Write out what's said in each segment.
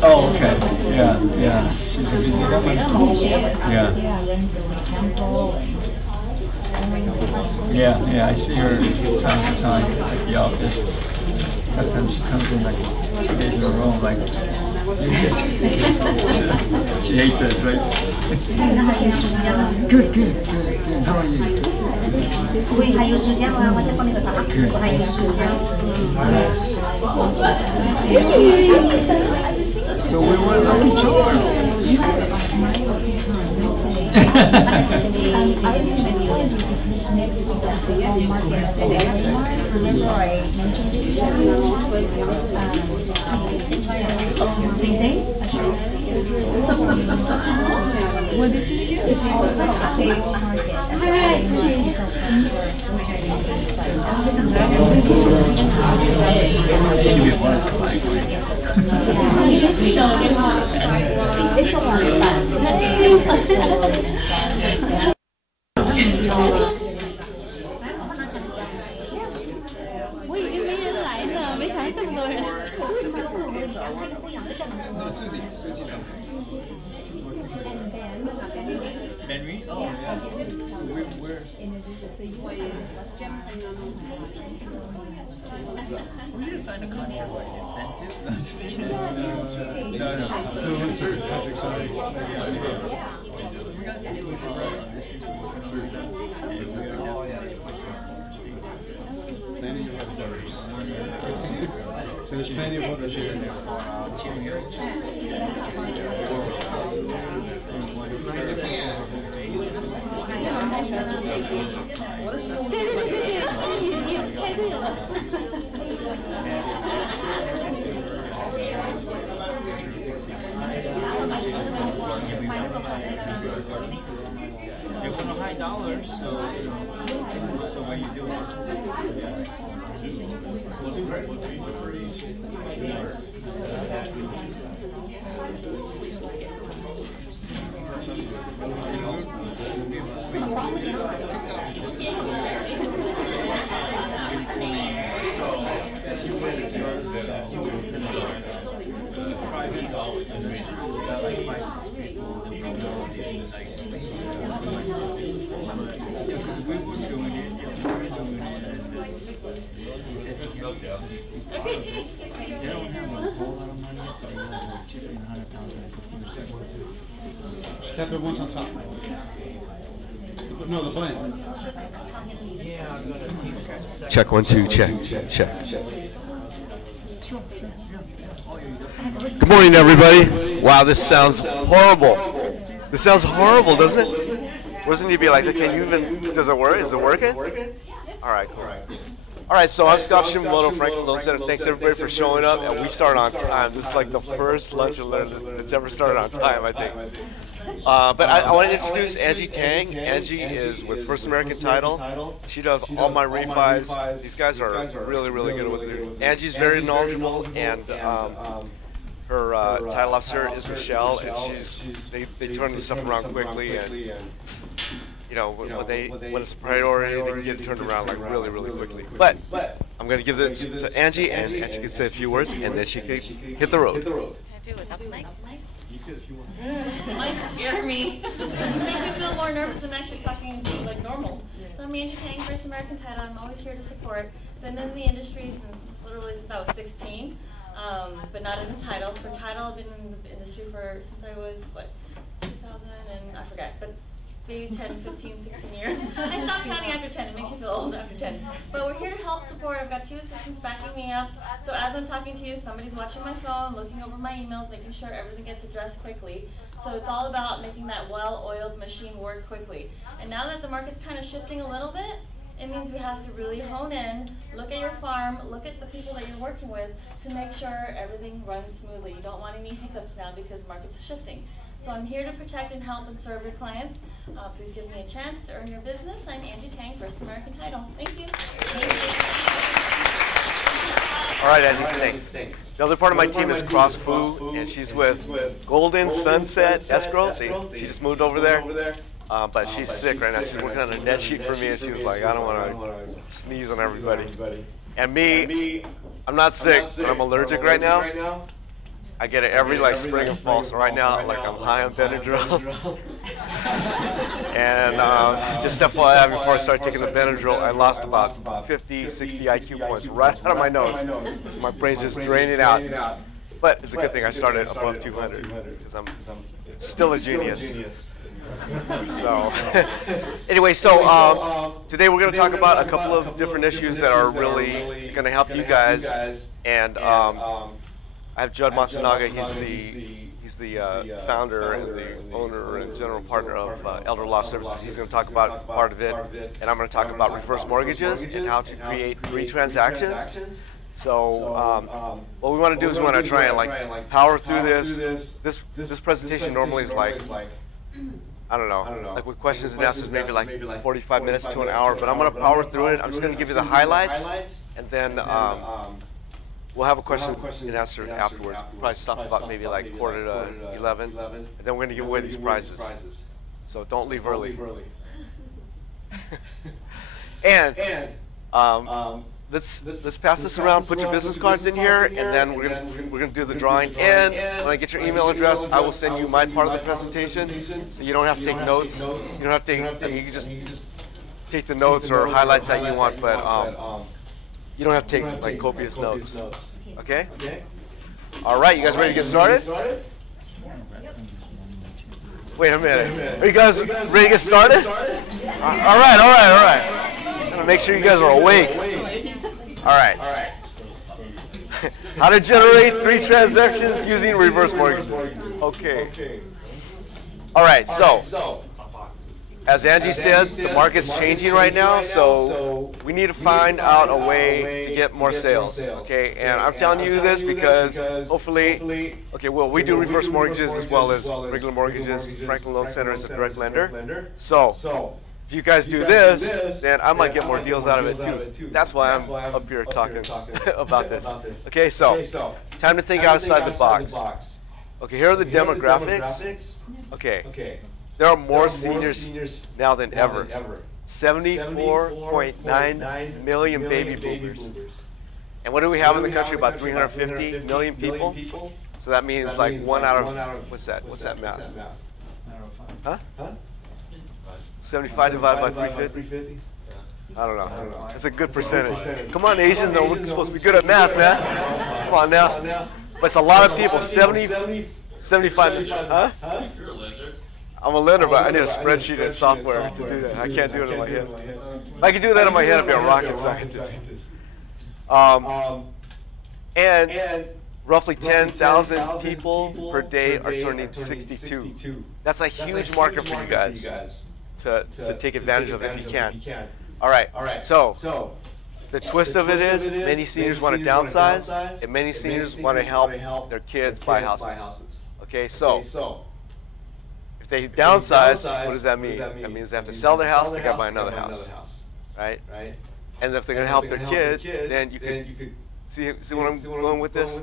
Oh, okay. Yeah, yeah. She's a busy woman. Yeah. Yeah, yeah. I see her time to time at the office. Sometimes she comes in like 2 days in a row. Like, she hates it, right? Good, good, good, good. How are you? Oui, hayo social, macam kau ni kata aku hayo social. Yes. So we were lucky charm. What did you get? It's a lot of fun. Henry? Oh, yeah. We're we just signed a contract like incentive? No, just kidding. No. We got to do this on this is what we're So there's plenty of photos here and there. They want a high dollar, so that's the way you do it. Step it once on top. No, the blend. Check 1 2 check. Good morning, everybody. Wow, this sounds horrible. This sounds horrible, doesn't it? Wasn't it be like, can you even? Does it work? Is it working? All right. All right. So I'm Scott Shimamoto, Franklin Loan Center. Thanks everybody for showing up, and we start on time. This is like the first lunch and learn that's ever started on time, I think. But I want to introduce Angie Tang. Angie is with First American Title. She does all my refis. These guys are really, really good with it. Angie's very knowledgeable, and her title officer is Michelle, and they turn this stuff around quickly, and you know when it's a priority, they can get it turned around like really, really quickly. But I'm going to give this to Angie, and Angie can say a few words, and then she can hit the road. Can I do it without the mic? Mic scare me. It makes me feel more nervous than actually talking like normal. So I'm Angie Tang, First American Title. I'm always here to support. Been in the industry since I was 16, but not in the title. For title, I've been in the industry since I was 2000 and I forget, but maybe 10, 15, 16 years. I stopped counting after 10. It makes you feel old after 10. But we're here to help support. I've got 2 assistants backing me up. So as I'm talking to you, somebody's watching my phone, looking over my emails, making sure everything gets addressed quickly. So it's all about making that well-oiled machine work quickly. And now that the market's kind of shifting a little bit, it means we have to really hone in, look at your farm, look at the people that you're working with to make sure everything runs smoothly. You don't want any hiccups now because markets are shifting. So I'm here to protect and help and serve your clients. Please give me a chance to earn your business. I'm Angie Tang, First American Title. Thank you. All right, Angie, thanks. The other part of my team is Cross Fu, and she's with Golden Sunset Escrow. She just moved over there, but she's sick right now. She's working on a net sheet for me, and she was like, I don't want to sneeze on everybody. And me, I'm not sick, but I'm allergic right now. I get it every like spring and fall. So right now, like I'm high on Benadryl. And just FYI, before I started taking the Benadryl, I lost about 50, 60 IQ points right out of my nose. So my brain's just draining out. But it's a good thing I started above 200 because I'm still a genius. So anyway, so today we're going to talk about a couple of different issues that are really going to help you guys. And I have Judd Matsunaga. He's the founder and the owner and general partner of Elder Law Services. He's going to talk about part of it, and I'm going to talk about reverse mortgages and how to create 3 transactions. So what we want to do is we want to try and like power through this. This presentation normally is like, I don't know, like with questions and answers, maybe like 45 minutes to an hour, but I'm going to power through it. I'm just going to give you the highlights, and then we'll have a question and answer afterwards. We'll probably stop about maybe like 10:45, and then we're going to give away these prizes. So don't leave early. And let's pass this around. Put your business cards in here, and then we're gonna do the drawing. And when I get your email address, I will send you my part of the presentation, so you don't have to take notes. You don't have to take. You can just take the notes or highlights that you want, but you don't have to take like copious notes. Okay? All right, you guys ready to get started? Wait a minute. Are you guys ready to get started? All right. I'm gonna make sure you guys are awake. All right. How to generate 3 transactions using reverse mortgages. Okay. All right. So, as Angie said, the market's changing right now, so we need to find out a way to get more sales. Okay. And I'm telling you this because hopefully, okay, well, we do reverse mortgages as well as regular mortgages. Franklin Loan Center is a direct lender. So, if you guys do this, then I might get more deals out of it too. That's why I'm up here talking about this. Okay, so time to think outside the box. Okay, here are the demographics. Okay, there are more seniors now than ever. 74.9 million baby boomers. And what do we have in the country? About 350 million people. So that means like 1 out of, what's that math? Huh? 75 divided by 350? I don't know. It's a good percentage. Come on, Asians. No, we're supposed to be good at math, man. Come on now. But it's a lot of people. 75. Huh? I'm a lender, but I need a spreadsheet and software to do that. I can't do it in my head. If I could do that in my head, I'd be a rocket scientist. And roughly 10,000 people per day are turning 62. That's a huge market for you guys to take advantage of if you can. All right, so the twist of it is many seniors want to downsize, and many seniors want to help their kids buy houses. Okay, so if they downsize, what does that mean? That means they have to sell their house, they got to buy another house, right? And if they're going to help their kid, then you could see what I'm going with this?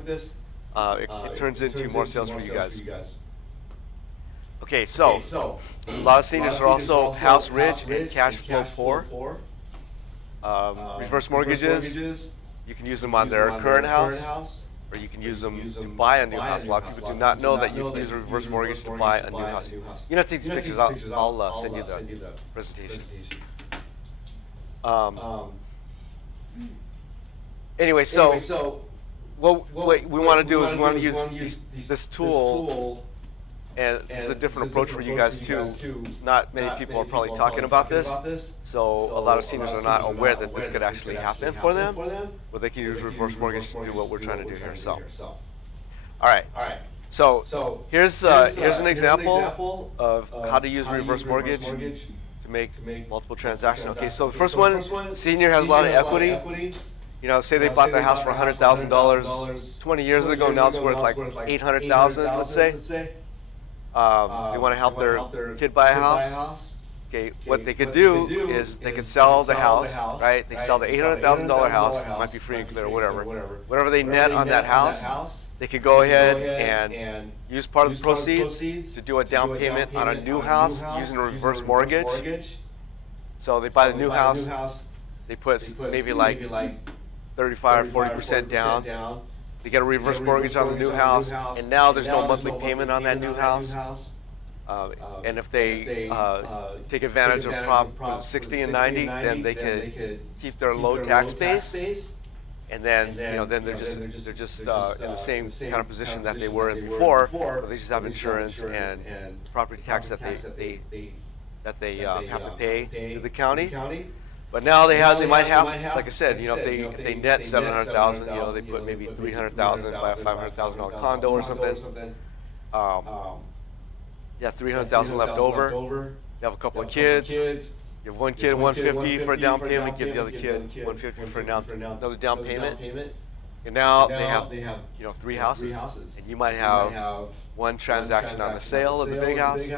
It turns into more sales for you guys. Okay, so a lot of seniors are also house rich and cash flow poor. Reverse mortgages, you can use them on their current house, or you can use them to buy a new house. A lot of people do not know that you can use a reverse mortgage to buy a new house. You don't have to take these pictures. I'll send you the presentation. Anyway, so what we want to do is we want to use this tool. And it's a different approach for you guys too. Not many people are probably talking about this, so a lot of seniors are not aware that this could actually happen for them, but they can use reverse mortgage to do what we're trying to do here. So, all right. So here's an example of how to use reverse mortgage to make multiple transactions. Okay, so the first one, senior has a lot of equity. You know, say they bought their house for $100,000 20 years ago. Now it's worth like $800,000, let's say. They want to help their kid buy a house. Okay, what they could do is they could sell the house, right? They sell the $800,000 house. It might be free and clear or whatever. Whatever they net on that house, they could go ahead and use part of the proceeds to do a down payment on a new house using a reverse mortgage. So they buy the new house. They put maybe like 35 or 40% down. they get a reverse mortgage on the new house, and now there's no monthly payment on that new house. And if they take advantage of Prop 60 and 90, then they could keep their low tax base, and then then they're just in the same kind of position that they were in before. Where they just have insurance and property tax that they have to pay to the county. But now they might have, like I said, if they net 700,000, they put maybe 300,000, buy a $500,000 condo or something. Yeah, 300,000 left over. You have a couple of kids. You have one kid 150 for a down payment. Give the other kid 150 for another down payment. And now they have 3 houses, and you might have one transaction on the sale of the big house,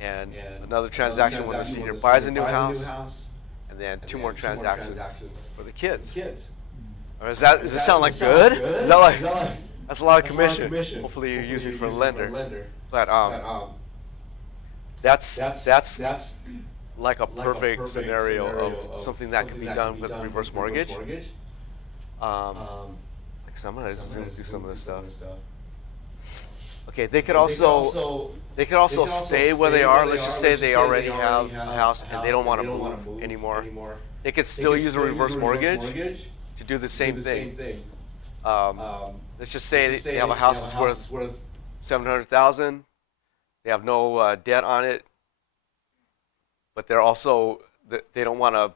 and another transaction when the senior buys a new house, and then 2 more transactions for the kids. Or does this sound like good? Is that like that's a lot of commission? Hopefully you use me for a lender. But that's like a perfect scenario of something that can be done with reverse mortgage. Like I'm gonna zoom through some of this stuff. Okay, they could also stay where they are. Let's just say they already have a house and they don't want to move anymore. They could still use a reverse mortgage to do the same thing. Let's just say they have a house that's worth $700,000. They have no debt on it, but they're also they want to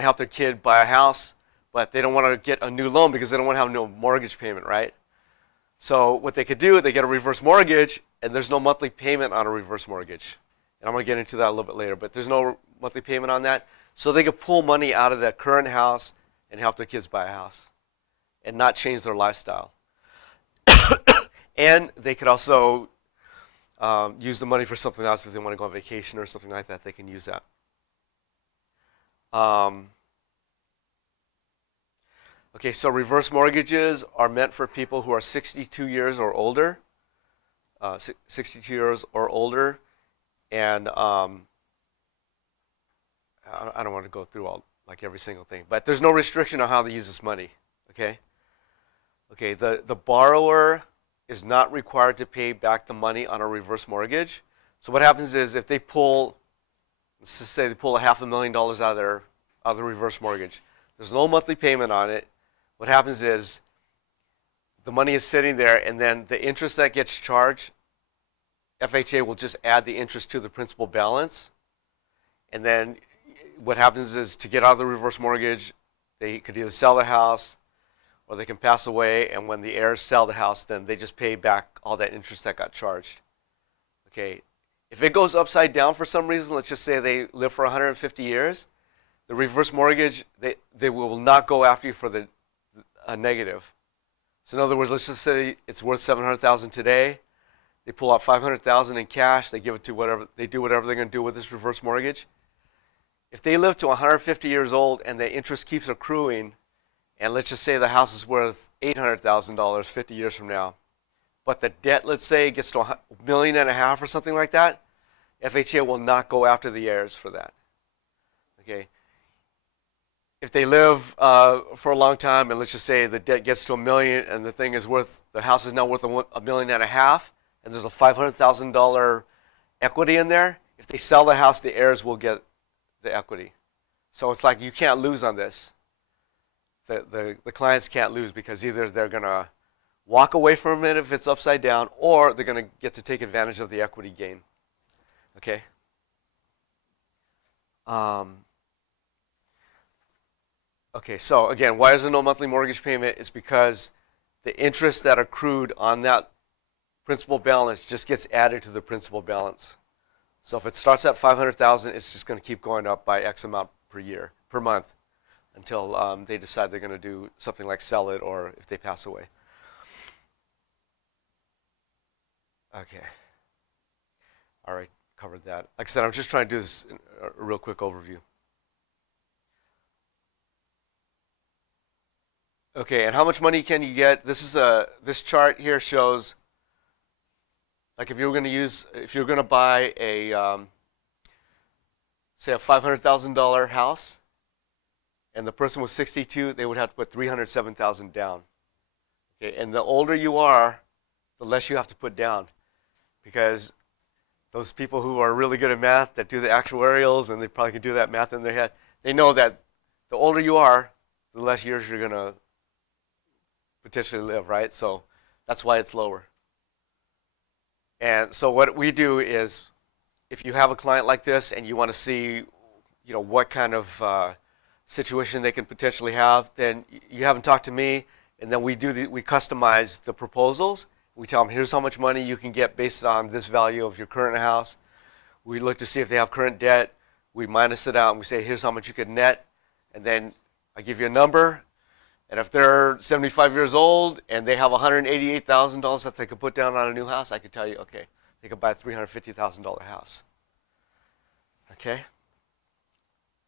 help their kid buy a house, but they don't want to get a new loan because they don't want to have no mortgage payment, right? So what they could do, they get a reverse mortgage, and there's no monthly payment on a reverse mortgage. And I'm going to get into that a little bit later, but there's no monthly payment on that. So they could pull money out of that current house and help their kids buy a house and not change their lifestyle. And they could also use the money for something else. If they want to go on vacation or something like that, they can use that. Okay, so reverse mortgages are meant for people who are 62 years or older. 62 years or older. And I don't want to go through every single thing. But there's no restriction on how they use this money. Okay? Okay, the borrower is not required to pay back the money on a reverse mortgage. So what happens is if they pull, let's just say they pull $500,000 out of the reverse mortgage. There's no monthly payment on it. What happens is the money is sitting there, and then the interest that gets charged, FHA will just add the interest to the principal balance. And then what happens is to get out of the reverse mortgage, they could either sell the house or they can pass away, and when the heirs sell the house, then they just pay back all that interest that got charged. Okay, if it goes upside down for some reason, let's just say they live for 150 years, the reverse mortgage, they will not go after you for a negative. So in other words, let's just say it's worth $700,000 today. They pull out $500,000 in cash. They give it to whatever they do, whatever they're going to do with this reverse mortgage. If they live to 150 years old and the interest keeps accruing, and let's just say the house is worth $800,000 50 years from now, but the debt, let's say, gets to $1.5 million or something like that, FHA will not go after the heirs for that. Okay. If they live for a long time, and let's just say the debt gets to $1 million, and the house is now worth $1.5 million, and there's a $500,000 equity in there, if they sell the house, the heirs will get the equity. So it's like you can't lose on this. The clients can't lose because either they're going to walk away from it if it's upside down, or they're going to get to take advantage of the equity gain. Okay? Okay, so again, why is there no monthly mortgage payment? It's because the interest that accrued on that principal balance just gets added to the principal balance. So if it starts at $500,000, it's just going to keep going up by X amount per month, until they decide they're going to do something like sell it, or if they pass away. Okay. All right, covered that. Like I said, I'm just trying to do this in a real quick overview. Okay, and how much money can you get? This chart here shows, like if you're going to buy a say a $500,000 house, and the person was 62, they would have to put $307,000 down. Okay, and the older you are, the less you have to put down, because those people who are really good at math, that do the actuarials, and they probably can do that math in their head, they know that the older you are, the less years you're going to potentially live, right? So that's why it's lower. And so what we do is, if you have a client like this and you want to see, you know, what kind of situation they can potentially have, then you have them talk to me, and then we customize the proposals. We tell them, here's how much money you can get based on this value of your current house. We look to see if they have current debt. We minus it out, and we say, here's how much you could net. And then I give you a number. And if they're 75 years old and they have $188,000 that they could put down on a new house, I could tell you, okay, they could buy a $350,000 house. Okay?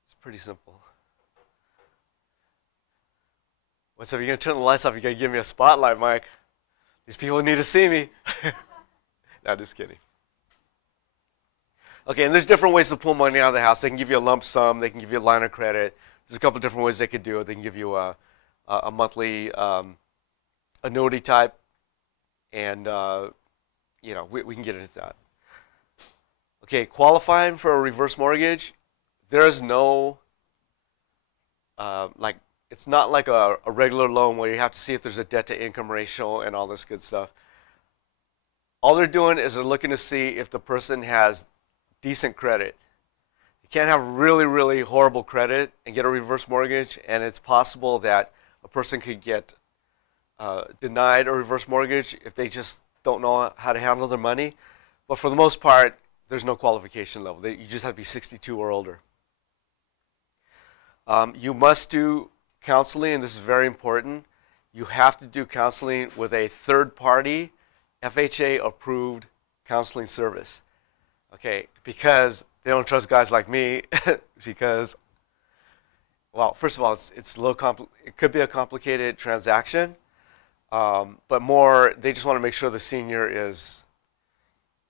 It's pretty simple. What's up? You're going to turn the lights off. You're going to give me a spotlight, Mike. These people need to see me. No, just kidding. Okay, and there's different ways to pull money out of the house. They can give you a lump sum. They can give you a line of credit. There's a couple of different ways they could do it. They can give you a monthly annuity type, and you know, we can get into that. Okay, qualifying for a reverse mortgage, there's no like, it's not like a regular loan where you have to see if there's a debt to income ratio and all this good stuff. All they're doing is they're looking to see if the person has decent credit. You can't have really, really horrible credit and get a reverse mortgage, and it's possible that a person could get denied a reverse mortgage if they just don't know how to handle their money. But for the most part, there's no qualification level. You just have to be 62 or older. You must do counseling, and this is very important. You have to do counseling with a third-party, FHA-approved counseling service. Okay, because they don't trust guys like me, because, well, first of all, it could be a complicated transaction, but more, they just want to make sure the senior is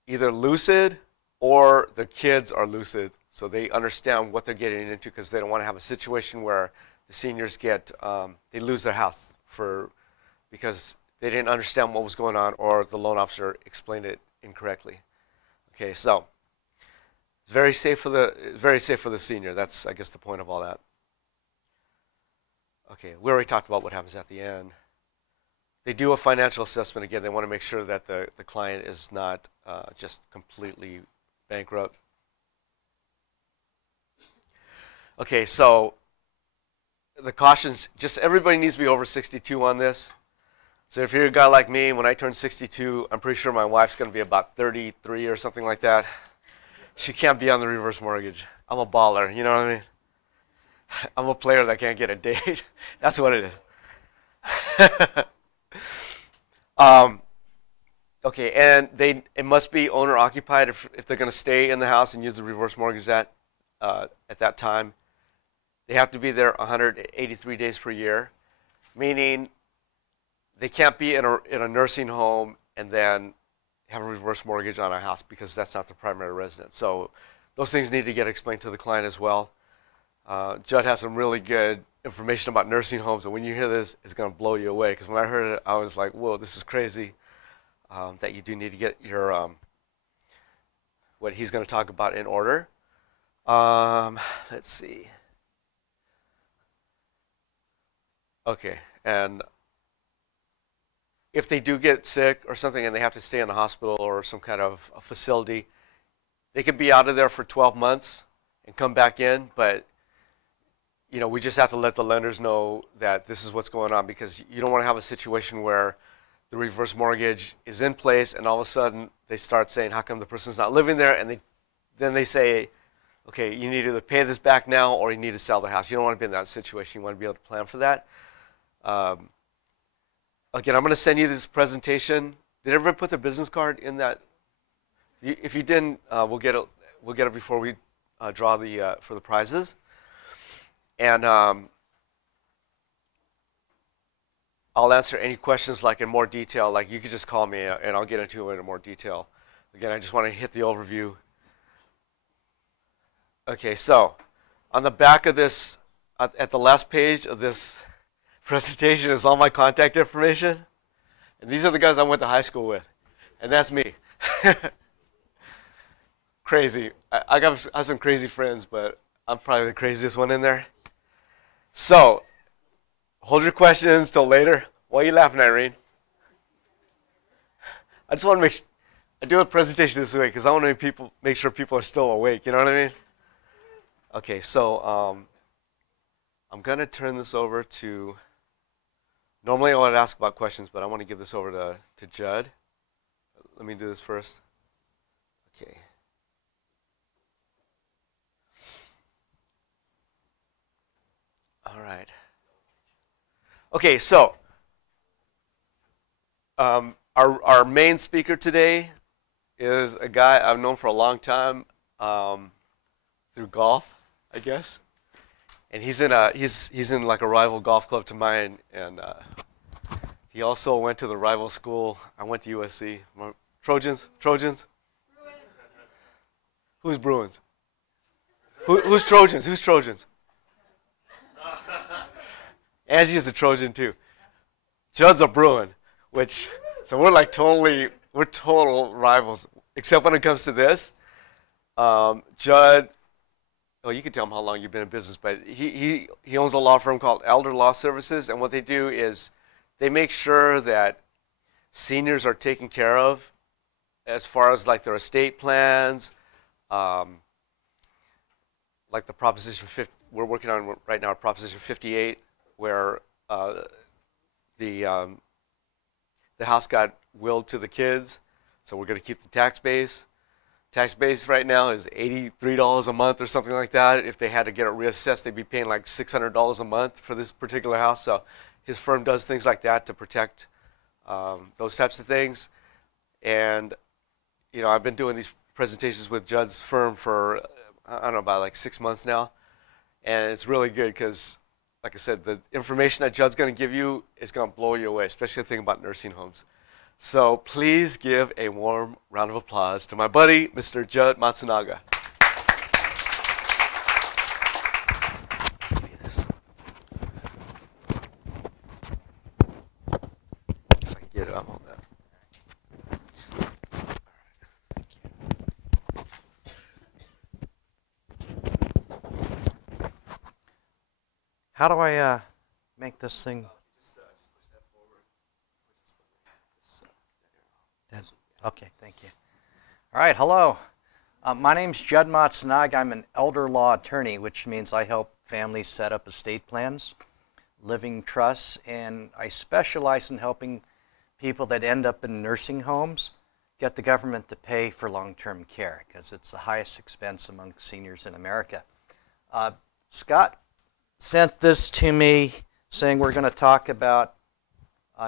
either lucid or the kids are lucid, so they understand what they're getting into, because they don't want to have a situation where the seniors they lose their house because they didn't understand what was going on, or the loan officer explained it incorrectly. Okay, so it's very safe for the senior. That's, I guess, the point of all that. Okay, we already talked about what happens at the end. They do a financial assessment again. They want to make sure that the client is not just completely bankrupt. Okay, so the cautions, just everybody needs to be over 62 on this. So if you're a guy like me, when I turn 62, I'm pretty sure my wife's going to be about 33 or something like that. She can't be on the reverse mortgage. I'm a baller, you know what I mean? I'm a player that can't get a date. That's what it is. Okay, and it must be owner occupied if they're going to stay in the house and use the reverse mortgage at that time. They have to be there 183 days per year, meaning they can't be in a nursing home and then have a reverse mortgage on a house, because that's not the primary residence. So those things need to get explained to the client as well. Judd has some really good information about nursing homes, and when you hear this, it's going to blow you away, because when I heard it, I was like, whoa, this is crazy, that you do need to get your what he's going to talk about in order. Let's see. Okay, and if they do get sick or something and they have to stay in the hospital or some kind of a facility, they could be out of there for 12 months and come back in, but you know, we just have to let the lenders know that this is what's going on, because you don't want to have a situation where the reverse mortgage is in place and all of a sudden they start saying, how come the person's not living there? And then they say, okay, you need to either pay this back now or you need to sell the house. You don't want to be in that situation. You want to be able to plan for that. Again, I'm going to send you this presentation. Did everybody put their business card in that? If you didn't, we'll get it before we draw for the prizes. And I'll answer any questions like in more detail. Like, you could just call me and I'll get into it in more detail. Again, I just want to hit the overview. Okay, so on the back of this, at the last page of this presentation is all my contact information. And these are the guys I went to high school with. And that's me. Crazy. I have some crazy friends, but I'm probably the craziest one in there. So, hold your questions till later. Why are you laughing, Irene? I just want to I do a presentation this week because I want to make sure people are still awake. You know what I mean? Okay, so I'm going to turn this over to, normally I would ask about questions, but I want to give this over to Judd. Let me do this first. Okay. All right. Okay, so our main speaker today is a guy I've known for a long time through golf, I guess. And he's in like a rival golf club to mine, and he also went to the rival school. I went to USC. Trojans? Who's Bruins? Who's Trojans? Who's Trojans? Angie is a Trojan too. Judd's a Bruin, so we're like total rivals, except when it comes to this. Judd, oh, you can tell him how long you've been in business, but he owns a law firm called Elder Law Services, and what they do is they make sure that seniors are taken care of as far as like their estate plans, like the Proposition 50, we're working on right now Proposition 58, where the house got willed to the kids, so we're going to keep the tax base. Tax base right now is $83 a month or something like that. If they had to get it reassessed, they'd be paying like $600 a month for this particular house. So his firm does things like that to protect those types of things. And you know, I've been doing these presentations with Judd's firm for I don't know, about like 6 months now, and it's really good because, like I said, the information that Judd's going to give you is going to blow you away, especially the thing about nursing homes. So please give a warm round of applause to my buddy, Mr. Judd Matsunaga. If I can get it, I'll hold that. How do I make this thing? Just push that forward. Okay, thank you. All right, hello. My name's Judd Matsunaga. I'm an elder law attorney, which means I help families set up estate plans, living trusts, and I specialize in helping people that end up in nursing homes get the government to pay for long-term care, because it's the highest expense among seniors in America. Scott sent this to me saying we're going to talk about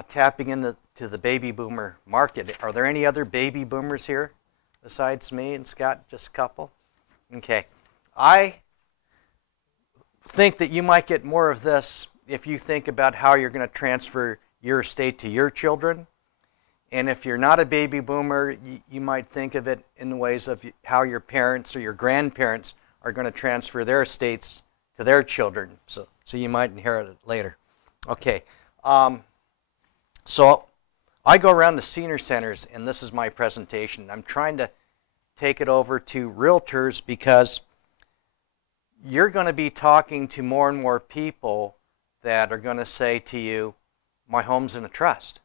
tapping into the baby boomer market. Are there any other baby boomers here besides me and Scott? Just a couple? Okay. I think that you might get more of this if you think about how you're going to transfer your estate to your children. And if you're not a baby boomer, you might think of it in the ways of how your parents or your grandparents are going to transfer their estates to their children, so you might inherit it later. Okay, so I go around the senior centers, and this is my presentation. I'm trying to take it over to realtors because you're going to be talking to more and more people that are going to say to you, my home's in a trust.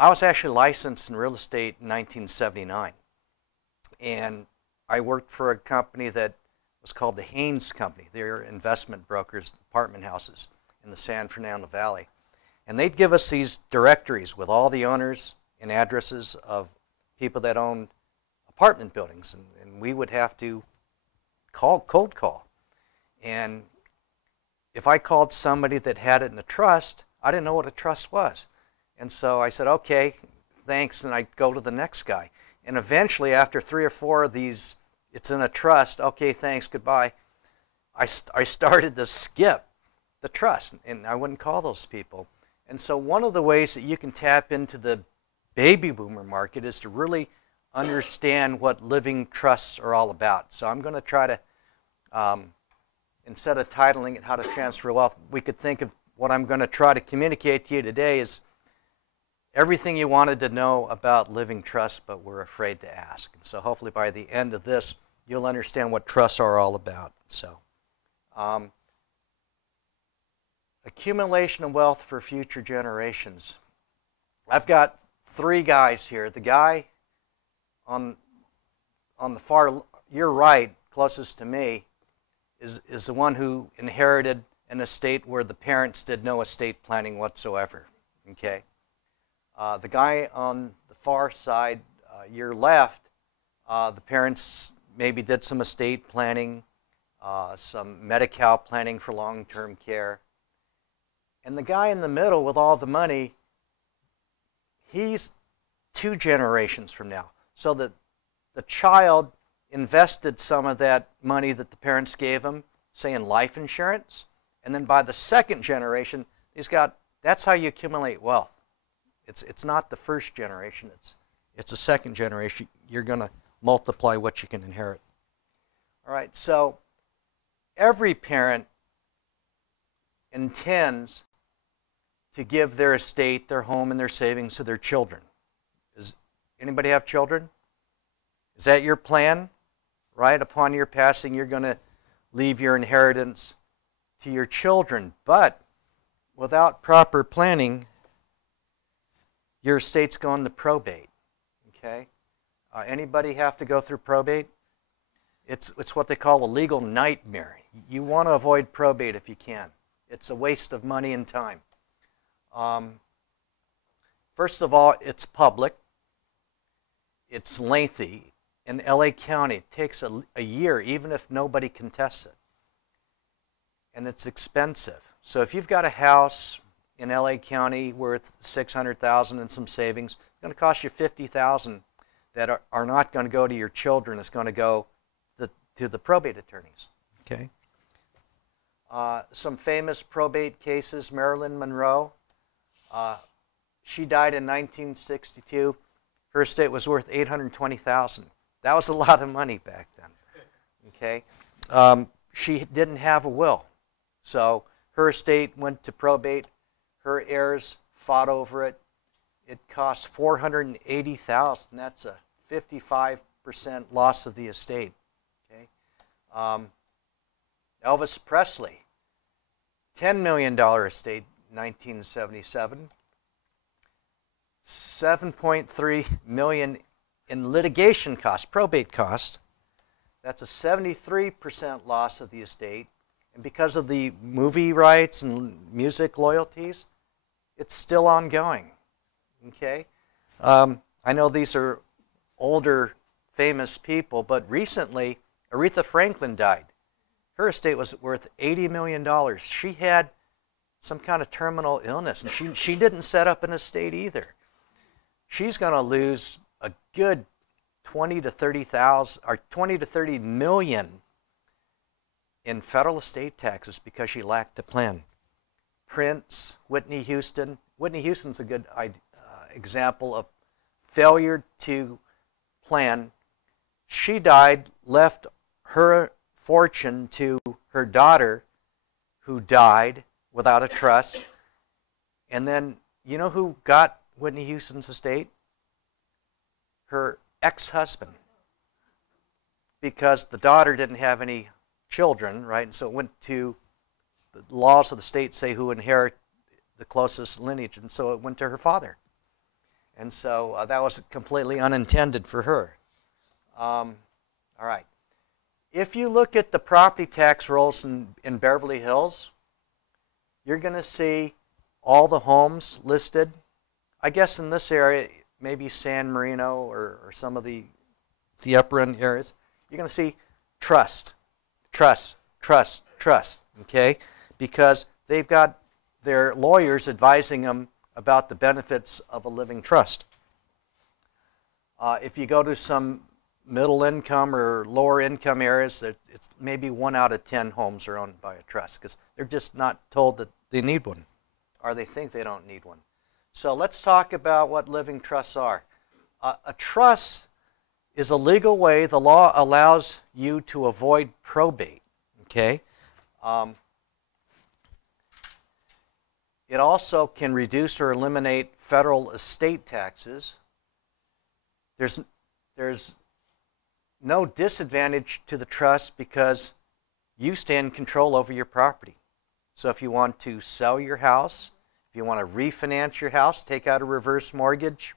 I was actually licensed in real estate in 1979, and I worked for a company that was called the Haynes Company. They're investment brokers, apartment houses in the San Fernando Valley. And they'd give us these directories with all the owners and addresses of people that owned apartment buildings. And we would have to cold call. And if I called somebody that had it in a trust, I didn't know what a trust was. And so I said, okay, thanks, and I'd go to the next guy. And eventually, after 3 or 4 of these, it's in a trust, okay, thanks, goodbye, I started to skip the trust, and I wouldn't call those people. And so one of the ways that you can tap into the baby boomer market is to really understand what living trusts are all about. So I'm going to try to, instead of titling it How to Transfer Wealth, we could think of what I'm going to try to communicate to you today is everything you wanted to know about living trusts but were afraid to ask. And so hopefully by the end of this, you'll understand what trusts are all about. So, accumulation of wealth for future generations. I've got three guys here. The guy on the far, your right, closest to me, is the one who inherited an estate where the parents did no estate planning whatsoever. Okay. The guy on the far side, your left, the parents maybe did some estate planning, some Medi-Cal planning for long-term care. And the guy in the middle with all the money, he's 2 generations from now. So that the child invested some of that money that the parents gave him, say in life insurance, and then by the second generation, that's how you accumulate wealth. It's not the first generation, it's the second generation. You're going to multiply what you can inherit. All right, so every parent intends to give their estate, their home, and their savings to their children. Does anybody have children? Is that your plan? Right? Upon your passing, you're going to leave your inheritance to your children. But without proper planning, your estate's going to probate. Okay? Anybody have to go through probate? It's what they call a legal nightmare. You want to avoid probate if you can. It's a waste of money and time. First of all, it's public. It's lengthy. In LA County, it takes a year, even if nobody contests it. And it's expensive. So if you've got a house in LA County worth $600,000 and some savings, it's going to cost you $50,000 that are not going to go to your children. It's going to go to the probate attorneys. Okay. Some famous probate cases, Marilyn Monroe. She died in 1962. Her estate was worth $820,000. That was a lot of money back then. Okay. She didn't have a will. So her estate went to probate. Her heirs fought over it. It cost $480,000. That's a 55% loss of the estate. Okay. Elvis Presley, $10 million estate, 1977. $7.3 million in litigation costs, probate costs. That's a 73% loss of the estate. And because of the movie rights and music loyalties, it's still ongoing. Okay? I know these are older, famous people, but recently, Aretha Franklin died. Her estate was worth $80 million. She had some kind of terminal illness, and she didn't set up an estate either. She's going to lose a good 20 to 30,000 or 20 to 30 million in federal estate taxes because she lacked a plan. Prince, Whitney Houston. Whitney Houston's a good example of failure to plan. She died, left her fortune to her daughter, who died without a trust. And then, you know who got Whitney Houston's estate? Her ex-husband. Because the daughter didn't have any children, right? And so it went to the laws of the state say who inherit the closest lineage, and so it went to her father. And so that was completely unintended for her. All right. If you look at the property tax rolls in Beverly Hills, you're going to see all the homes listed. I guess in this area, maybe San Marino or some of the upper end areas, you're going to see trust, trust, trust, trust, okay? Because they've got their lawyers advising them about the benefits of a living trust. If you go to some middle income or lower income areas, it's maybe 1 out of 10 homes are owned by a trust because they're just not told that they need one, or they think they don't need one. So let's talk about what living trusts are. A trust is a legal way the law allows you to avoid probate. Okay. It also can reduce or eliminate federal estate taxes. There's no disadvantage to the trust because you stay in control over your property. So if you want to sell your house, if you want to refinance your house, take out a reverse mortgage,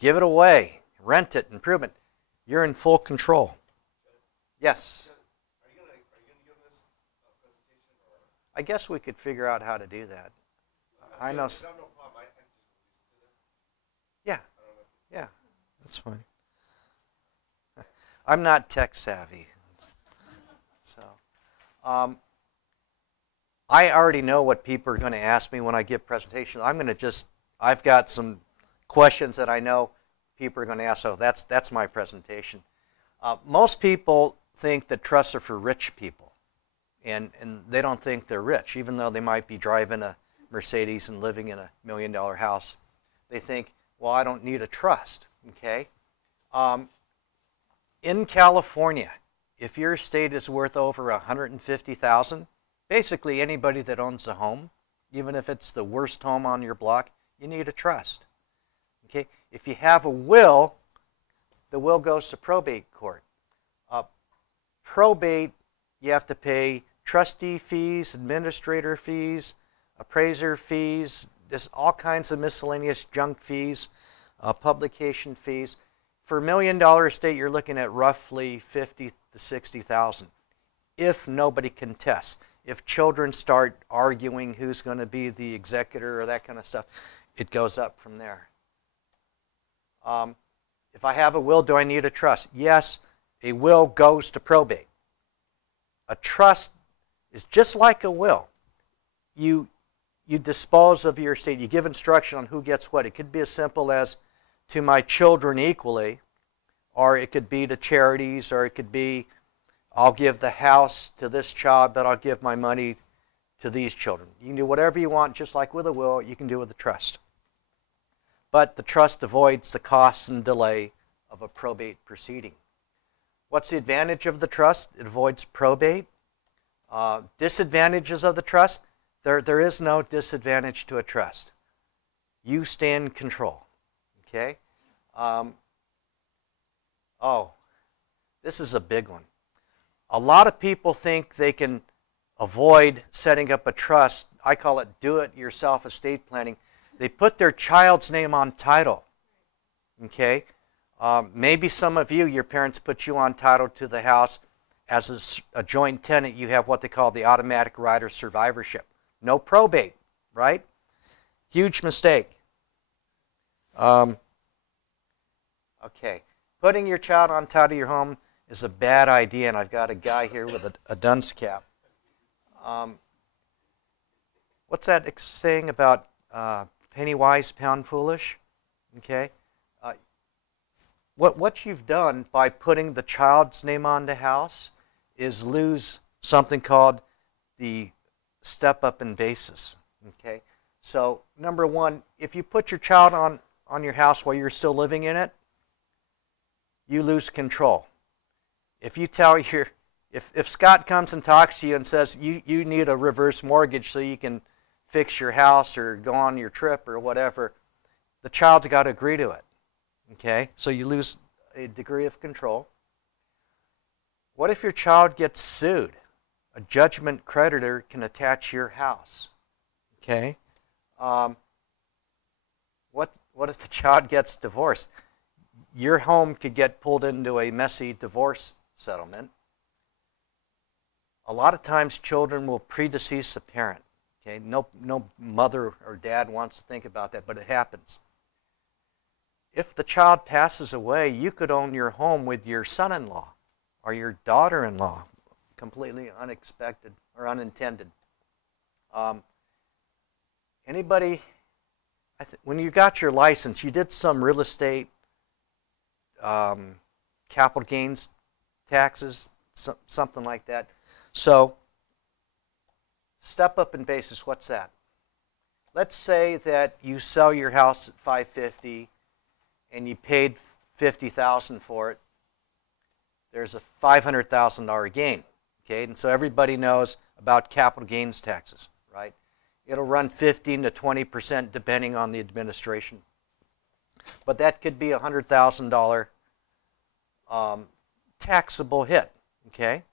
give it away, rent it, improve it, you're in full control. Yes? Are you gonna give this presentation, or? I guess we could figure out how to do that. I know. No problem. I just Yeah, yeah, that's fine. I'm not tech savvy. So, I already know what people are going to ask me when I give presentations. I've got some questions that I know people are going to ask, so that's my presentation. Most people think that trusts are for rich people, and they don't think they're rich, even though they might be driving a Mercedes and living in a $1 million house. They think, well, I don't need a trust, okay? In California, if your estate is worth over $150,000, basically anybody that owns a home, even if it's the worst home on your block, you need a trust. Okay? If you have a will, the will goes to probate court. Probate, you have to pay trustee fees, administrator fees, appraiser fees, there's all kinds of miscellaneous junk fees, publication fees. For $1 million estate, you're looking at roughly $50,000 to $60,000 if nobody contests. If children start arguing who's going to be the executor or that kind of stuff, it goes up from there. If I have a will, do I need a trust? Yes, a will goes to probate. A trust is just like a will. You dispose of your estate. You give instruction on who gets what. It could be as simple as to my children equally, or it could be to charities, or it could be I'll give the house to this child, but I'll give my money to these children. You can do whatever you want, just like with a will, you can do with a trust. But the trust avoids the costs and delay of a probate proceeding. What's the advantage of the trust? It avoids probate. Disadvantages of the trust? There is no disadvantage to a trust. You stay in control. Okay? This is a big one. A lot of people think they can avoid setting up a trust. I call it do-it-yourself estate planning. They put their child's name on title. Okay? Maybe some of you, your parents put you on title to the house. As a joint tenant, you have what they call the automatic right of survivorship. No probate, right? Huge mistake. Okay. Putting your child on title to your home is a bad idea, and I've got a guy here with a dunce cap. What's that saying about penny wise, pound foolish? Okay. What you've done by putting the child's name on the house is lose something called the step up in basis. Okay. So number one, if you put your child on your house while you're still living in it, you lose control. If you tell if Scott comes and talks to you and says you need a reverse mortgage so you can fix your house or go on your trip or whatever, the child's got to agree to it. Okay? So you lose a degree of control. What if your child gets sued? A judgment creditor can attach your house. Okay? What if the child gets divorced? Your home could get pulled into a messy divorce settlement. A lot of times children will predecease a parent. Okay? No mother or dad wants to think about that, but it happens. If the child passes away, you could own your home with your son-in-law or your daughter-in-law. Completely unexpected or unintended. Anybody, when you got your license, you did some real estate capital gains taxes, something like that. So, step up in basis, what's that? Let's say that you sell your house at $550 and you paid $50,000 for it. There's a $500,000 gain. Okay, and so everybody knows about capital gains taxes, right? It'll run 15 to 20% depending on the administration. But that could be a $100,000 taxable hit, okay?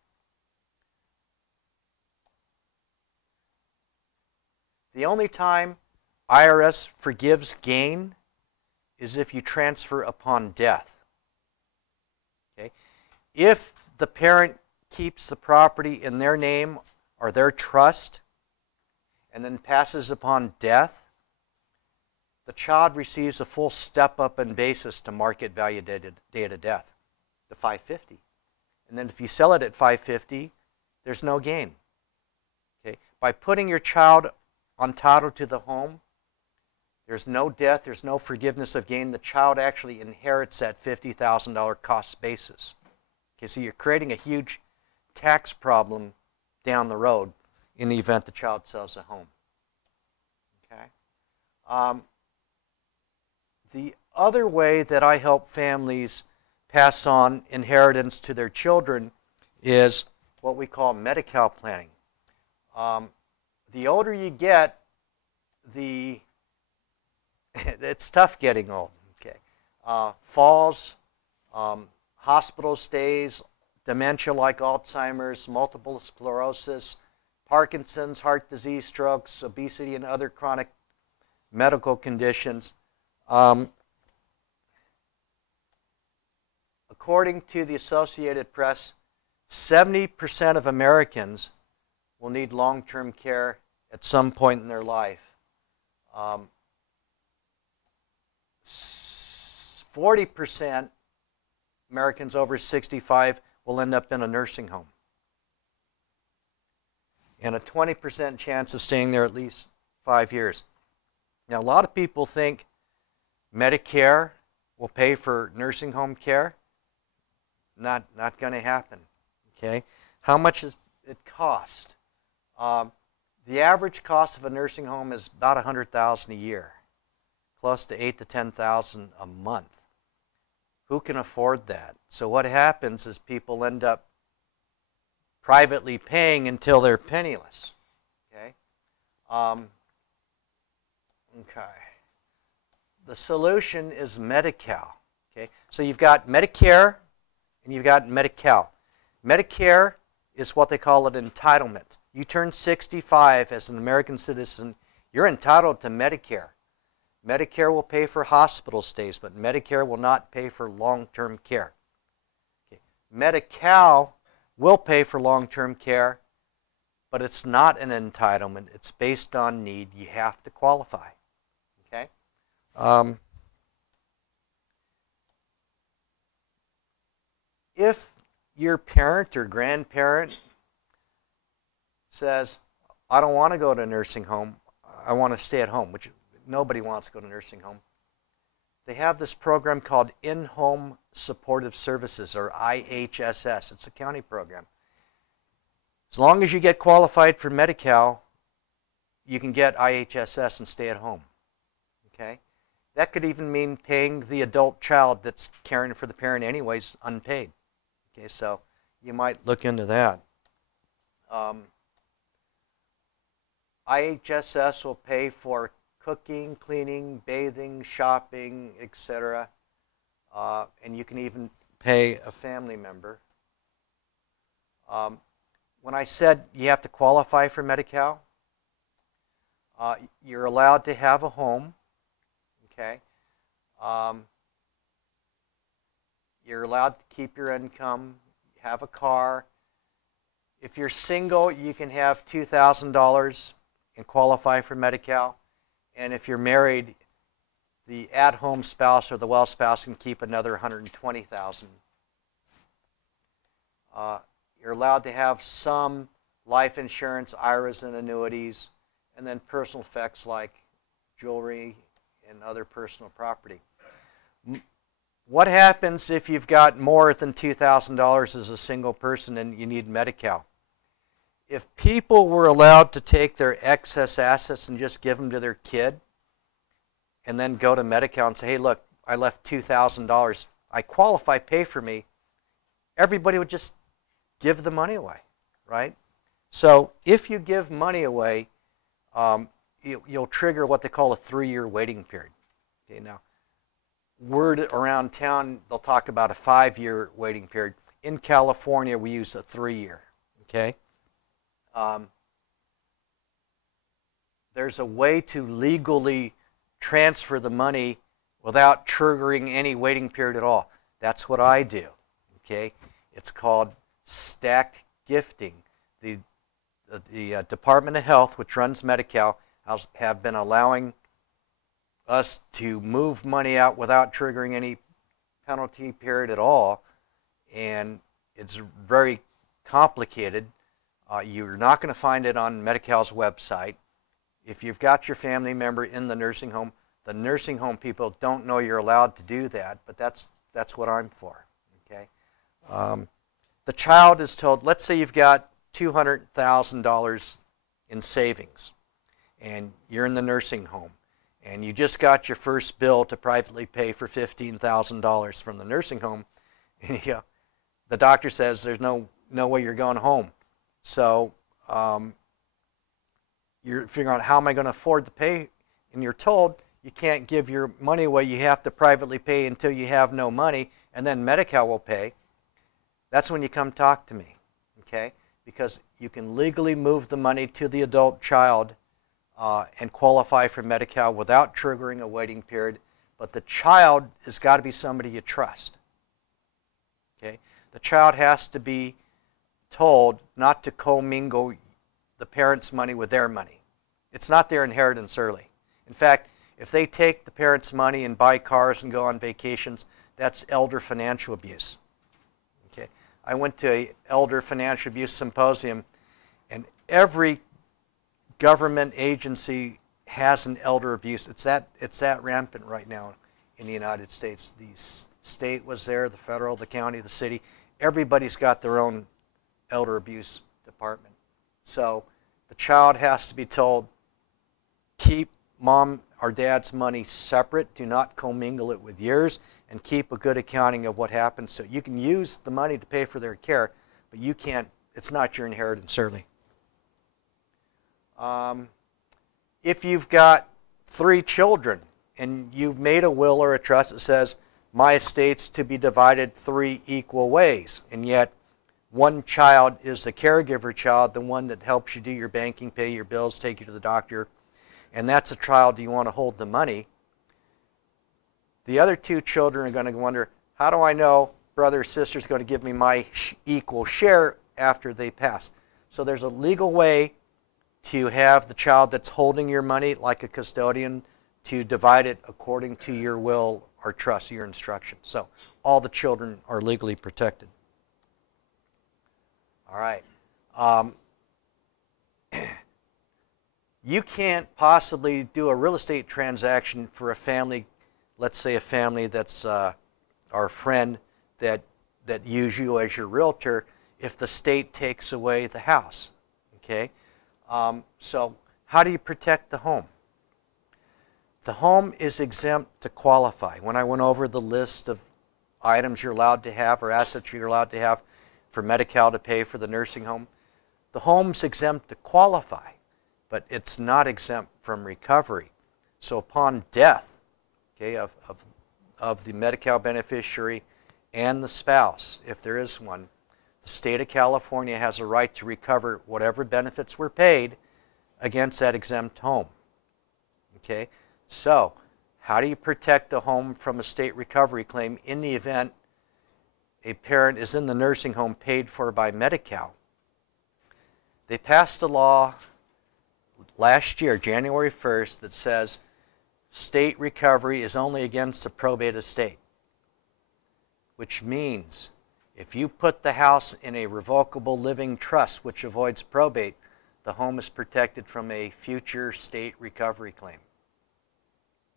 The only time IRS forgives gain is if you transfer upon death. Okay? If the parent keeps the property in their name or their trust and then passes upon death, the child receives a full step up in basis to market value date of death, to 550. And then if you sell it at 550, there's no gain. Okay? By putting your child on title to the home, there's no death, there's no forgiveness of gain. The child actually inherits that $50,000 cost basis. Okay, so you're creating a huge tax problem down the road in the event the child sells a home. Okay. The other way that I help families pass on inheritance to their children is what we call Medi-Cal planning. The older you get, it's tough getting old. Okay, falls, hospital stays, dementia like Alzheimer's, multiple sclerosis, Parkinson's, heart disease, strokes, obesity, and other chronic medical conditions. According to the Associated Press, 70% of Americans will need long-term care at some point in their life. 40% Americans over 65 will end up in a nursing home. And a 20% chance of staying there at least 5 years. Now, a lot of people think Medicare will pay for nursing home care. Not going to happen. Okay? How much does it cost? The average cost of a nursing home is about $100,000 a year, close to $8,000 to $10,000 a month. Who can afford that? So what happens is people end up privately paying until they're penniless. Okay. Okay. The solution is Medi-Cal. Okay. So you've got Medicare and you've got Medi-Cal. Medicare is what they call an entitlement. You turn 65 as an American citizen, you're entitled to Medicare. Medicare will pay for hospital stays, but Medicare will not pay for long-term care. Okay. Medi-Cal will pay for long-term care, but it's not an entitlement. It's based on need. You have to qualify. Okay? If your parent or grandparent says, I don't want to go to a nursing home, I want to stay at home, which nobody wants to go to a nursing home. They have this program called In-Home Supportive Services, or IHSS. It's a county program. As long as you get qualified for Medi-Cal, you can get IHSS and stay at home. Okay? That could even mean paying the adult child that's caring for the parent anyways unpaid. Okay, so you might look into that. IHSS will pay for cooking, cleaning, bathing, shopping, etc. And you can even pay a family member. When I said you have to qualify for Medi-Cal, you're allowed to have a home. Okay. You're allowed to keep your income, have a car. If you're single, you can have $2,000 and qualify for Medi-Cal. And if you're married, the at-home spouse or the well spouse can keep another $120,000. You're allowed to have some life insurance, IRAs and annuities, and then personal effects like jewelry and other personal property. What happens if you've got more than $2,000 as a single person and you need Medi-Cal? If people were allowed to take their excess assets and just give them to their kid and then go to Medi-Cal and say, hey, look, I left $2,000. I qualify, pay for me. Everybody would just give the money away, right? So if you give money away, you'll trigger what they call a 3-year waiting period. Okay, now, word around town, they'll talk about a 5-year waiting period. In California, we use a 3-year. Okay. There's a way to legally transfer the money without triggering any waiting period at all. That's what I do. Okay, it's called stacked gifting. The Department of Health, which runs Medi-Cal, have been allowing us to move money out without triggering any penalty period at all, and it's very complicated. You're not going to find it on Medi-Cal's website. If you've got your family member in the nursing home people don't know you're allowed to do that, but that's what I'm for. Okay, the child is told, let's say you've got $200,000 in savings, and you're in the nursing home, and you just got your first bill to privately pay for $15,000 from the nursing home, and the doctor says there's no way you're going home. So you're figuring out, how am I going to afford to pay? And you're told you can't give your money away. You have to privately pay until you have no money, and then Medi-Cal will pay. That's when you come talk to me, okay? Because you can legally move the money to the adult child and qualify for Medi-Cal without triggering a waiting period. But the child has got to be somebody you trust, okay? The child has to be told not to commingle the parents' money with their money. It's not their inheritance early. In fact, if they take the parents' money and buy cars and go on vacations, that's elder financial abuse. Okay, I went to an elder financial abuse symposium, and every government agency has an elder abuse. It's that rampant right now in the United States. The state was there, the federal, the county, the city. Everybody's got their own elder abuse department. So the child has to be told, keep mom or dad's money separate. Do not commingle it with yours, and keep a good accounting of what happens. So you can use the money to pay for their care, but you can't, it's not your inheritance early. If you've got 3 children and you've made a will or a trust that says my estate's to be divided 3 equal ways, and yet one child is the caregiver child, the one that helps you do your banking, pay your bills, take you to the doctor, and that's a child you want to hold the money, the other 2 children are going to wonder, how do I know brother or sister is going to give me my equal share after they pass? So there's a legal way to have the child that's holding your money, like a custodian, to divide it according to your will or trust, your instructions. So all the children are legally protected. All right. You can't possibly do a real estate transaction for a family, let's say a family that's our friend that use you as your realtor, if the state takes away the house. Okay? So how do you protect the home? The home is exempt to qualify. When I went over the list of items you're allowed to have or assets you're allowed to have for Medi-Cal to pay for the nursing home, the home's exempt to qualify, but it's not exempt from recovery. So upon death, okay, of the Medi-Cal beneficiary and the spouse, if there is one, the state of California has a right to recover whatever benefits were paid against that exempt home. Okay, so how do you protect the home from a state recovery claim in the event a parent is in the nursing home paid for by Medi-Cal? They passed a law last year, January 1st, that says state recovery is only against a probate estate, which means if you put the house in a revocable living trust, which avoids probate, the home is protected from a future state recovery claim.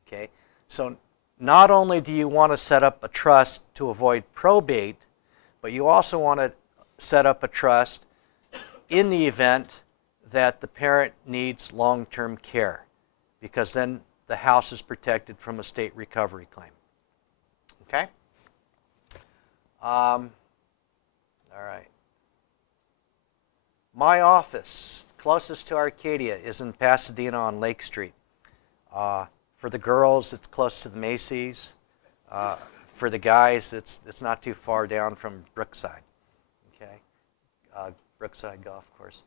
Okay? So not only do you want to set up a trust to avoid probate, but you also want to set up a trust in the event that the parent needs long-term care, because then the house is protected from a state recovery claim. Okay? All right. My office, closest to Arcadia is in Pasadena on Lake Street. For the girls, it's close to the Macy's. For the guys, it's not too far down from Brookside. Okay, Brookside Golf Course.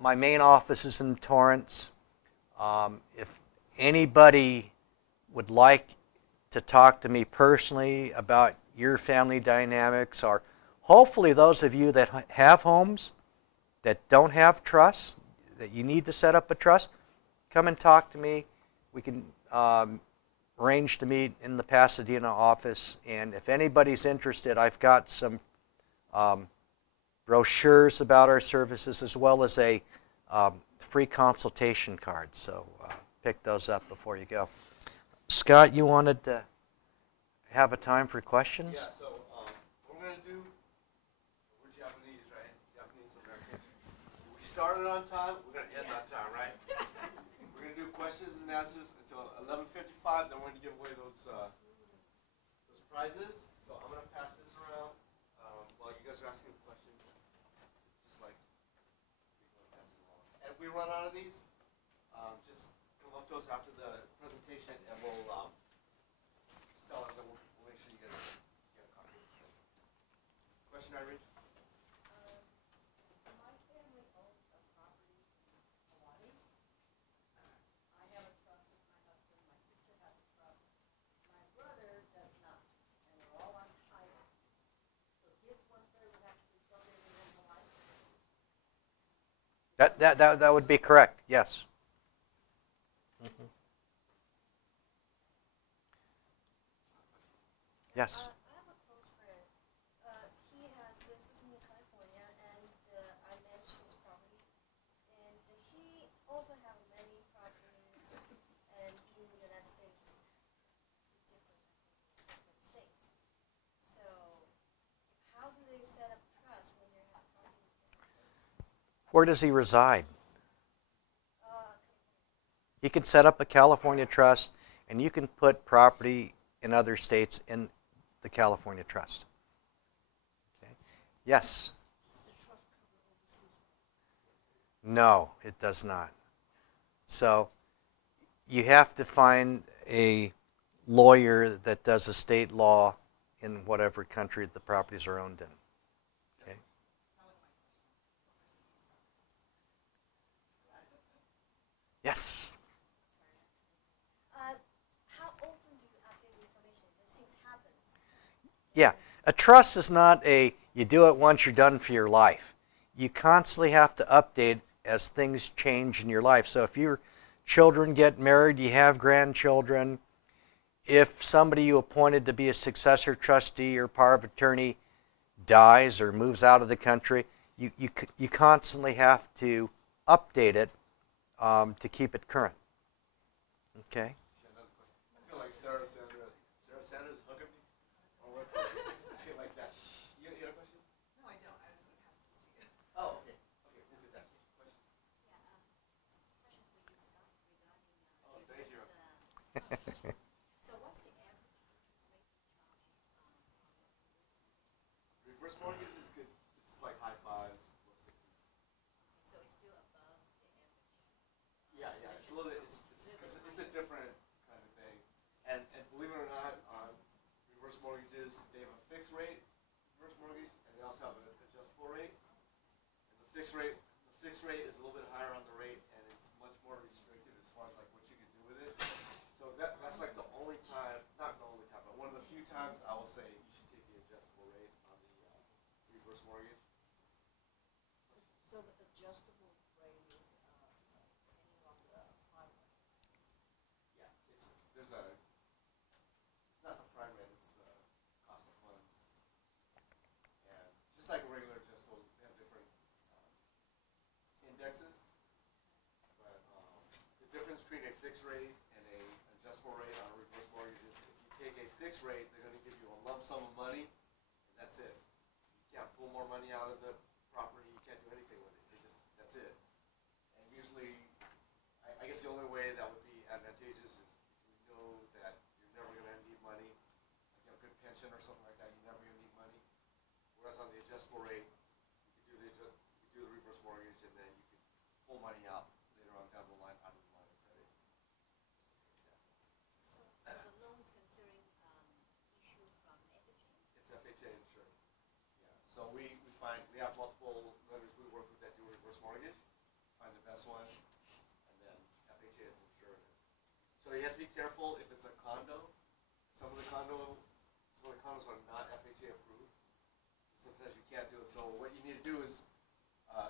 My main office is in Torrance. If anybody would like to talk to me personally about your family dynamics, or hopefully those of you that have homes that don't have trusts, that you need to set up a trust, come and talk to me. We can arrange to meet in the Pasadena office. And if anybody's interested, I've got some brochures about our services, as well as a free consultation card. So pick those up before you go. Scott, you wanted to have a time for questions? Yeah, so what we're going to do, we're Japanese, right? Japanese American. We started on time, we're going to end on time, right? We're going to do questions and answers until 11:55, then we're going to give away those prizes. So I'm going to pass this around while you guys are asking questions, just like we're going to pass them along. And if we run out of these, just come up to us after the presentation and we'll just tell us, and we'll make sure you get a copy of this. Question, Irene? My family owns a property in Hawaii. I have a trust with my husband. My sister has a trust. My brother does not, and they're all on title. So his 1/3 would have to be donated in Hawaii. That would be correct, yes. Mm-hmm. Yes. I have a close friend. He has business in California, and I manage his property. And he also has many properties and in the United States, different states. So, how do they set up trust when they have property in different states? Where does he reside? He can set up a California trust, and you can put property in other states in the California trust. Okay. Yes? No, it does not. So you have to find a lawyer that does estate law in whatever country the properties are owned in. Okay. Yes? How often do you update the information? These things happen. Yeah, a trust is not a, you do it once, you're done for your life. You constantly have to update as things change in your life. So if your children get married, you have grandchildren, if somebody you appointed to be a successor trustee or power of attorney dies or moves out of the country, you constantly have to update it to keep it current. Okay? I feel like Sarah Sanders hugging me. Or what? I feel like that. You got a question? No, I don't. I was going to pass this to you. Oh, okay. Okay, we'll do that. Question? Oh, thank you. So what's the average Reverse mortgage is good. It's like high fives. So it's still above the average. Yeah, it's a little bit. It's a different kind of thing. And believe it or not, reverse mortgages, they have a fixed rate reverse mortgage, and they also have an adjustable rate. And the fixed rate is a little bit higher on the rate, and it's much more restricted as far as like what you can do with it. So that's like the only time, not the only time, but one of the few times I will say you should take the adjustable rate on the reverse mortgage. So the adjustable rate is depending on the prime rate. Yeah, it's not the prime rate, it's the cost of funds. And just like a regular adjustable, they have different indexes. But the difference between a fixed rate and a adjustable rate on a reverse mortgage is if you take a fixed rate, they're going to give you a lump sum of money, and that's it. You can't pull more money out of the property, you can't do anything with it. That's it. And usually, I guess the only way that would be advantageous is if you know that you're never going to need money, like you have a good pension or something like that, you're never going to need money. Whereas on the adjustable rate, you could do the reverse mortgage, and then you could pull money out later on down the line out of the line of credit. So the loan is considering issue from FHA? It's FHA insured. Yeah. So we have multiple lenders we work with that do reverse mortgage, find the best one, and then FHA is insured. So you have to be careful if it's a condo. Some of the condos are not FHA approved. Sometimes you can't do it. So what you need to do is,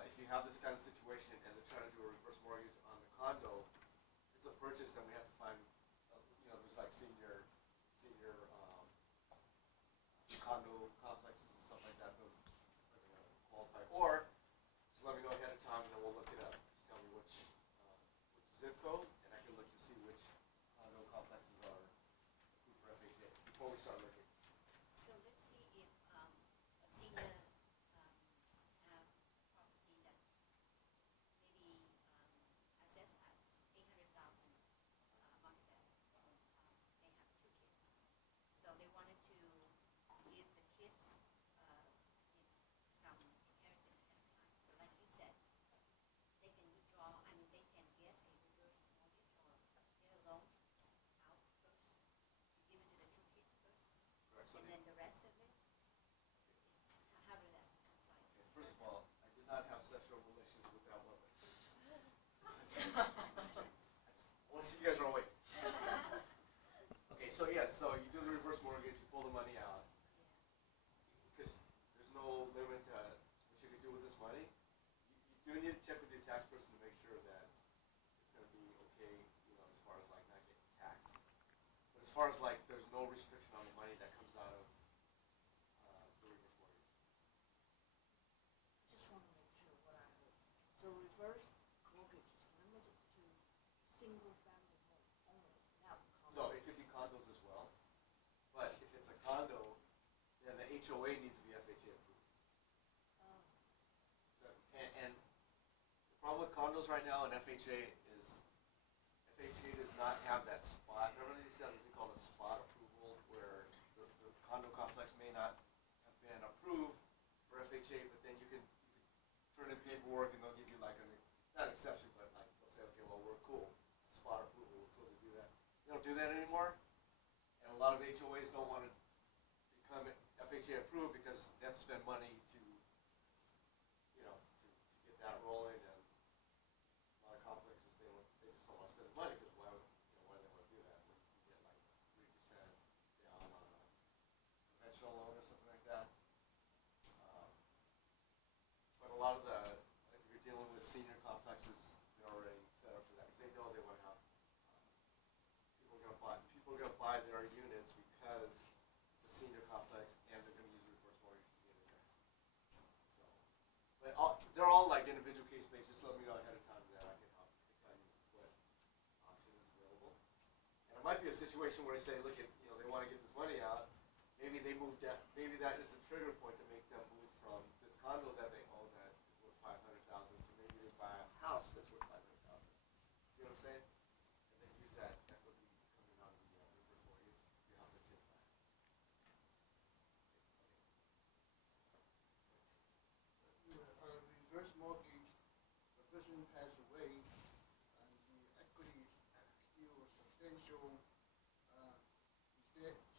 if you have this kind of situation and they're trying to do a reverse mortgage on the condo, it's a purchase, and we have to find, there's like senior condo complexes and stuff like that. Those are going to qualify. Or just let me know ahead of time, and then we'll look it up. Just tell me which zip code, and I can look to see which condo complexes are approved for FHA before we start looking. So let's see if a senior have property that maybe assessed at 800,000 market value. They have 2 kids, so they wanted to give the kids some inheritance at a time. So like you said, they can withdraw. I mean, they can get a reverse mortgage or get a loan out first. You give it to the 2 kids first. Correct. So And then the rest of it, how did that coincide? okay, first of all, I did not have sexual relations with that woman. I want to see you guys run away. Okay, so yes, so you do the reverse mortgage, you pull the money out, because there's no limit to what you can do with this money. You do need to check with your tax person to make sure that it's going to be okay, as far as like not getting taxed. But as far as like, there's no restriction on the money that comes out of the reverse mortgage. Just want to make sure what I heard. So reverse mortgage is limited to single family home only, not So condo. it could be condos as well, but if it's a condo, then the HOA needs to be FHA approved. And the problem with condos right now in FHA is FHA does not have that spot. Remember they said something called a spot approval, where the condo complex may not have been approved for FHA, but then you can turn in paperwork and they'll give you like not an exception, but like they'll say, okay, well, we're cool, spot approval, we're cool to do that. They don't do that anymore, and a lot of HOAs don't want to become FHA approved because they have to spend money to get that rolling, and a lot of complexes they just don't want to spend the money, because why do they want to do that when you get like 3% down on a conventional loan or something like that. But a lot of like if you're dealing with senior complexes, they're already set up for that, because they know they want to have people are going to buy their units because it's a senior complex and they're going to use reverse mortgage to get in there. So, but they're all like individual case based. Just let me know ahead of time that I can help tell you what option is available. And it might be a situation where they say, look, they want to get this money out. Maybe they moved that. Maybe that is a trigger point to make them move from this condo that they own that is worth $500,000 to maybe they buy a house that's worth $500,000. See what I'm saying? And then use that equity coming out of the reverse mortgage to help their kids buy. Reverse mortgage, the person passed away, and the equity is still a substantial,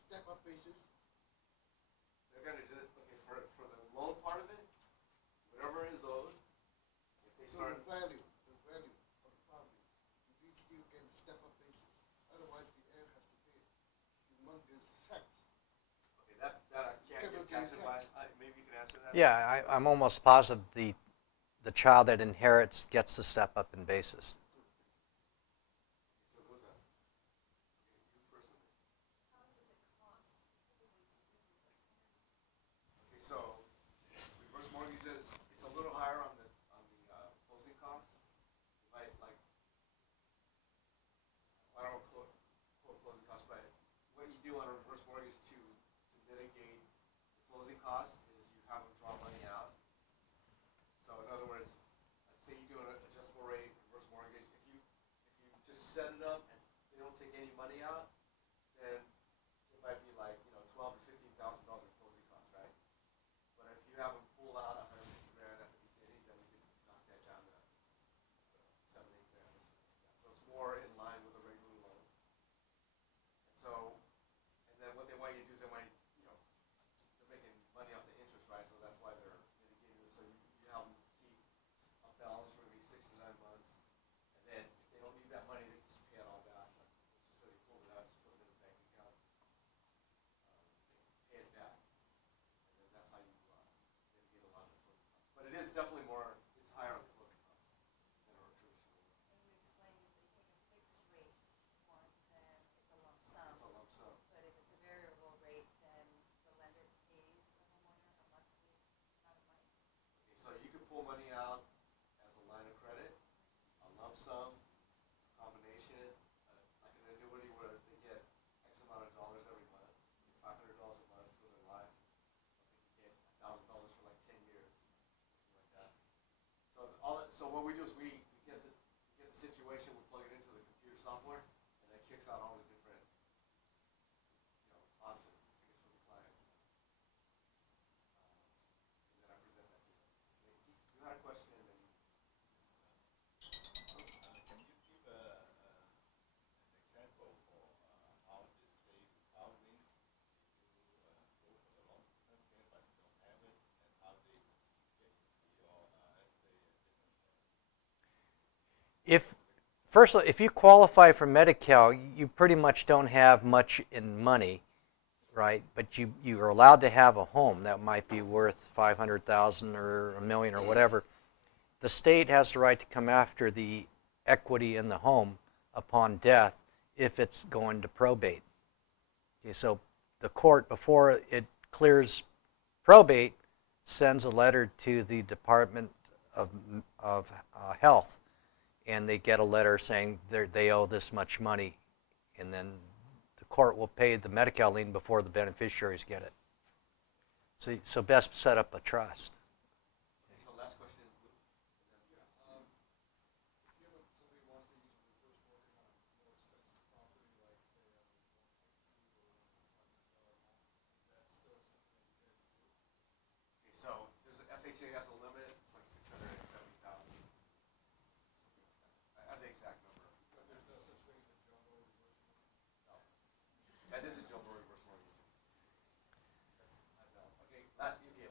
step-up basis. They're going to do it, okay, for the loan part of it, whatever is owed, if they So start, the value of the property, you still get a step-up basis. Otherwise, the heir has to pay humongous tax. okay, that I can't give tax advice. Maybe you can answer that. Yeah, I'm almost positive the child that inherits gets the step up in basis. So who's that? Okay, you first. How much does it cost typically to do reverse mortgage? Okay, so reverse mortgages, it's a little higher on the closing costs. You might like, I don't know quote closing costs, but what you do on a reverse mortgage to mitigate the closing costs is you have them draw money out. So in other words, let's say you do an adjustable rate reverse mortgage. If you just set it up and they don't take any money out, then it might be like $12,000 to $15,000 in closing costs, right? But if you have them pull out $150,000 at the beginning, then we can knock that down to is definitely more, it's higher on the closing cost than our traditional one. And you explained if they take a fixed rate one, then it's a lump sum. It's a lump sum. But if it's a variable rate, then the lender pays the homeowner a monthly amount of money. Okay, so you can pull money out as a line of credit, a lump sum, a combination, like an annuity where they get X amount of dollars every month, $500 a month for their life. They can get $1,000 for like 10 years, something like that. So what we do is we get the situation, we plug it into the computer software, and that kicks out all the different options, I guess, for the client. And then I present that to them. You had a question, and then can you give an example for how the state housing to go for the long-term care but you don't have it, and how they get into your estate and different First of all, if you qualify for Medi-Cal, you pretty much don't have much in money, right? But you are allowed to have a home that might be worth $500,000 or $1 million or whatever. The state has the right to come after the equity in the home upon death if it's going to probate. Okay, so the court, before it clears probate, sends a letter to the Department of Health, and they get a letter saying they owe this much money, and then the court will pay the Medi-Cal lien before the beneficiaries get it. So best set up a trust. okay, so last question. If you have somebody who wants to use the first mortgage on a more expensive property, like say a $1.2 or $100 home, is that still something that you guys do? Okay, so there's an FHA has a limit. It's like 670,000. I have the exact number. But there's no such thing as a jumbo reverse mortgage? No. That is a jumbo reverse mortgage. I know. Okay,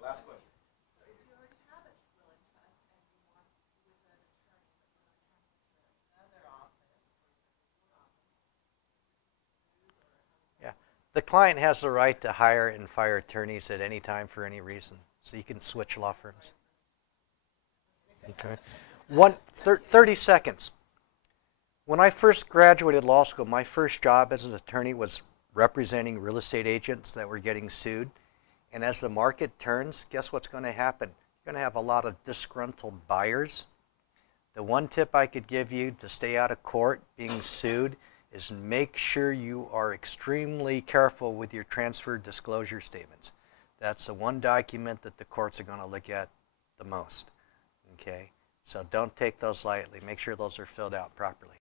last question. So if you already have a will and trust and you want with an attorney, but you want to have another office or your office, Yeah, the client has the right to hire and fire attorneys at any time for any reason, so you can switch law firms. Okay. 30 seconds. When I first graduated law school, my first job as an attorney was representing real estate agents that were getting sued. And as the market turns, guess what's going to happen? You're going to have a lot of disgruntled buyers. The one tip I could give you to stay out of court being sued is make sure you are extremely careful with your transfer disclosure statements. That's the one document that the courts are going to look at the most. Okay? So don't take those lightly. Make sure those are filled out properly.